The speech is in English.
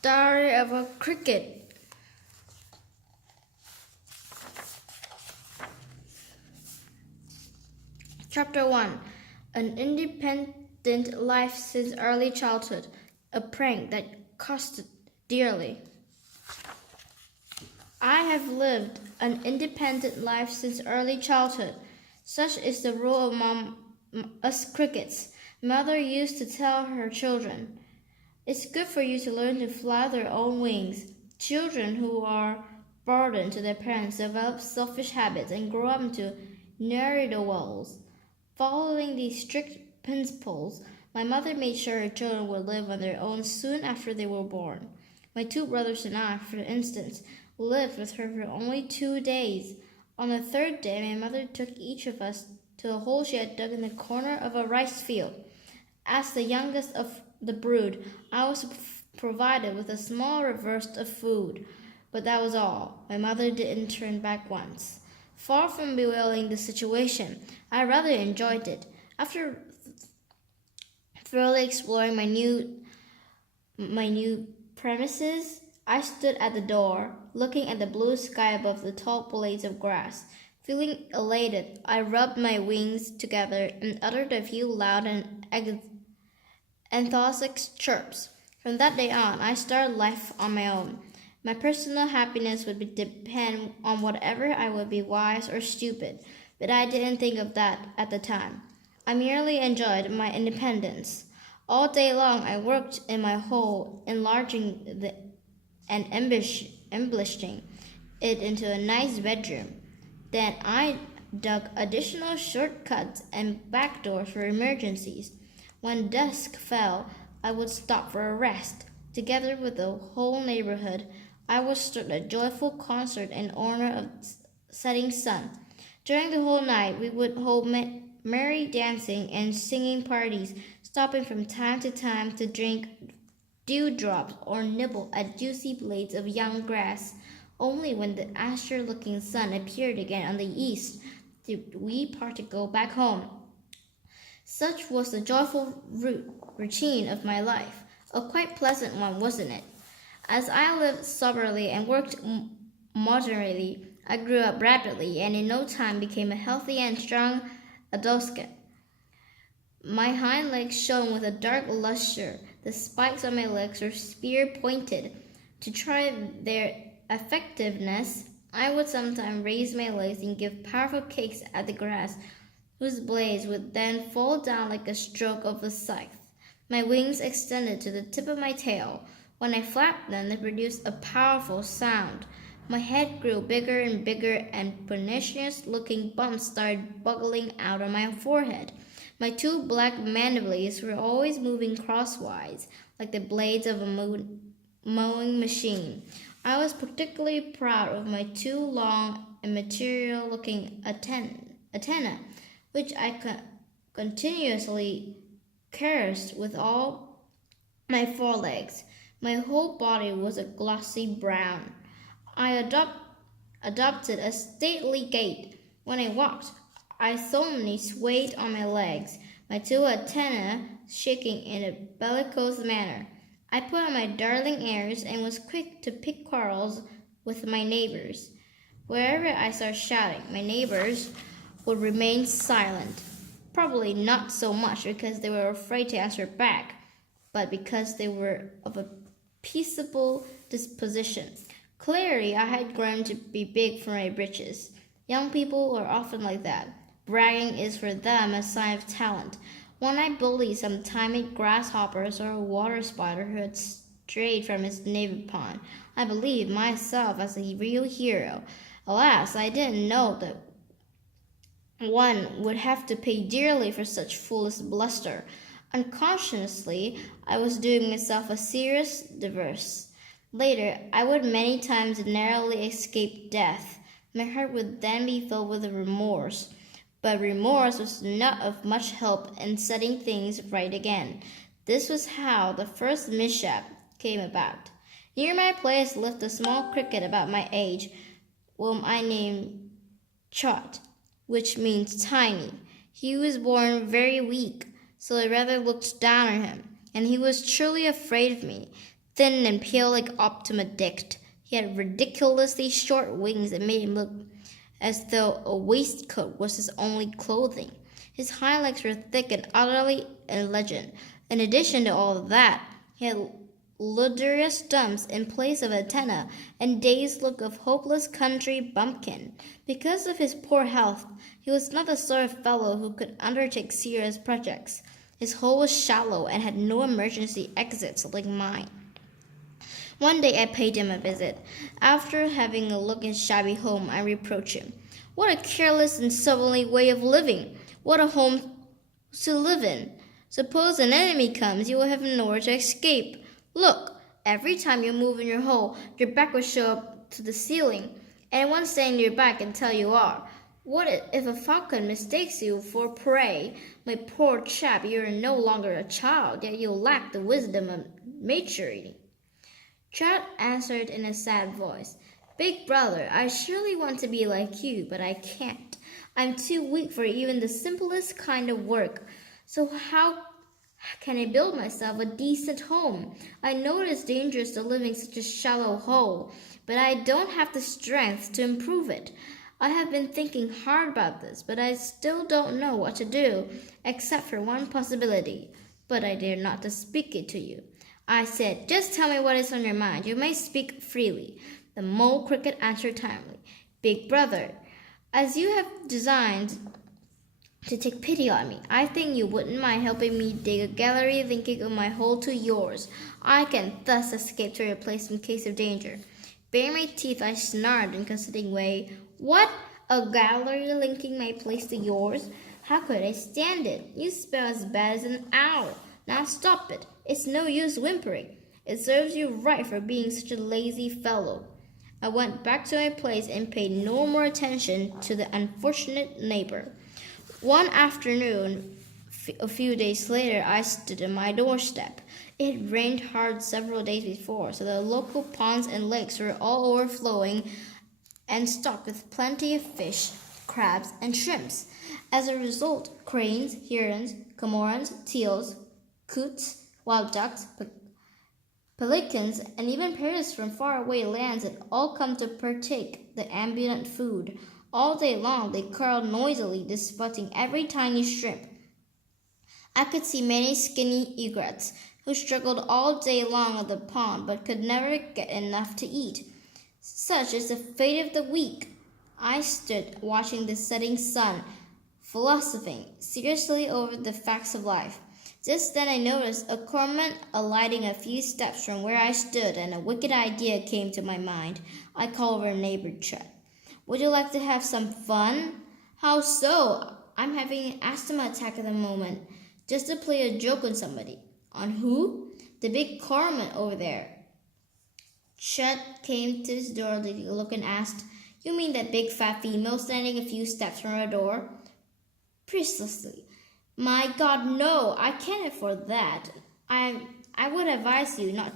Diary of a Cricket. Chapter 1. An independent life since early childhood. A prank that cost dearly. I have lived an independent life since early childhood. Such is the rule among us crickets. Mother used to tell her children, "It's good for you to learn to fly their own wings." Children who are burdened to their parents develop selfish habits and grow up into ne'er-do-wells. Following these strict principles, my mother made sure her children would live on their own soon after they were born. My two brothers and I, for instance, lived with her for only 2 days. On the third day, my mother took each of us to a hole she had dug in the corner of a rice field. As the youngest of the brood, I was provided with a small reverse of food, but that was all. My mother didn't turn back once. Far from bewailing the situation, I rather enjoyed it. After thoroughly exploring my new premises, I stood at the door, looking at the blue sky above the tall blades of grass. Feeling elated, I rubbed my wings together and uttered a few loud and enthusiastic chirps. From that day on, I started life on my own. My personal happiness would depend on whatever I would be wise or stupid, but I didn't think of that at the time. I merely enjoyed my independence. All day long I worked in my hole, enlarging and embellishing it into a nice bedroom. Then I dug additional shortcuts and back doors for emergencies. When dusk fell, I would stop for a rest. Together with the whole neighborhood, I would start a joyful concert in honor of setting sun. During the whole night, we would hold merry dancing and singing parties, stopping from time to time to drink dewdrops or nibble at juicy blades of young grass. Only when the azure-looking sun appeared again on the east did we part to go back home. Such was the joyful routine of my life. A quite pleasant one, wasn't it? As I lived soberly and worked moderately, I grew up rapidly and in no time became a healthy and strong adolescent. My hind legs shone with a dark luster. The spikes on my legs were spear-pointed. To try their effectiveness, I would sometimes raise my legs and give powerful kicks at the grass, whose blades would then fall down like a stroke of a scythe. My wings extended to the tip of my tail. When I flapped them, they produced a powerful sound. My head grew bigger and bigger, and pernicious-looking bumps started buggling out on my forehead. My two black mandibles were always moving crosswise, like the blades of a mowing machine. I was particularly proud of my two long and material-looking antennae, which I continuously caressed with all my forelegs. My whole body was a glossy brown. I adopted a stately gait. When I walked, I solemnly swayed on my legs, my two antennae shaking in a bellicose manner. I put on my darling airs and was quick to pick quarrels with my neighbors. Wherever I started shouting, my neighbors would remain silent. Probably not so much because they were afraid to answer back, but because they were of a peaceable disposition. Clearly, I had grown to be big for my britches. Young people are often like that. Bragging is for them a sign of talent. When I bullied some tiny grasshoppers or a water spider who had strayed from its native pond, I believed myself as a real hero. Alas, I didn't know that one would have to pay dearly for such foolish bluster. Unconsciously, I was doing myself a serious disservice. Later, I would many times narrowly escape death. My heart would then be filled with remorse. But remorse was not of much help in setting things right again. This was how the first mishap came about. Near my place lived a small cricket about my age, whom I named Trot, which means tiny. He was born very weak, so I rather looked down on him, and he was truly afraid of me. thin and pale like Optima Dict. He had ridiculously short wings that made him look as though a waistcoat was his only clothing. His hind legs were thick and utterly illegit. In addition to all of that, he had ludicrous stumps in place of antennae and dazed look of hopeless country bumpkin. Because of his poor health, he was not the sort of fellow who could undertake serious projects. His hole was shallow and had no emergency exits like mine. One day I paid him a visit. After having a look at his shabby home, I reproached him. What a careless and slovenly way of living! What a home to live in! Suppose an enemy comes, you will have nowhere to escape. Look, every time you move in your hole, your back will show up to the ceiling. Anyone standing nearby can tell you are. What if a falcon mistakes you for prey? My poor chap, you are no longer a child, yet you lack the wisdom of maturity. Chad answered in a sad voice, Big brother, I surely want to be like you, but I can't. I'm too weak for even the simplest kind of work. So how can I build myself a decent home? I know it is dangerous to live in such a shallow hole, but I don't have the strength to improve it. I have been thinking hard about this, but I still don't know what to do, except for one possibility. But I dare not to speak it to you. I said, just tell me what is on your mind. You may speak freely. The mole cricket answered timely. Big brother, as you have designed to take pity on me, I think you wouldn't mind helping me dig a gallery linking of my hole to yours. I can thus escape to your place in case of danger. Baring my teeth, I snarled in a conceited way. What? A gallery linking my place to yours? How could I stand it? You spell as bad as an owl. Now stop it. It's no use whimpering. It serves you right for being such a lazy fellow. I went back to my place and paid no more attention to the unfortunate neighbor. One afternoon, a few days later, I stood on my doorstep. It had rained hard several days before, so the local ponds and lakes were all overflowing and stocked with plenty of fish, crabs, and shrimps. As a result, cranes, herons, cormorants, teals, coots, wild ducks, pelicans, and even parrots from faraway lands had all come to partake the abundant food. All day long they curled noisily, disputing every tiny shrimp. I could see many skinny egrets, who struggled all day long on the pond, but could never get enough to eat. Such is the fate of the weak. I stood watching the setting sun, philosophizing seriously over the facts of life. Just then I noticed a cormorant alighting a few steps from where I stood, and a wicked idea came to my mind. I called over neighbor Chet. Would you like to have some fun? How so? I'm having an asthma attack at the moment. Just to play a joke on somebody. On who? The big cormorant over there. Chet came to his door to look and asked, You mean that big fat female standing a few steps from our door? Precisely. My God, no, I can't afford that. I would advise you not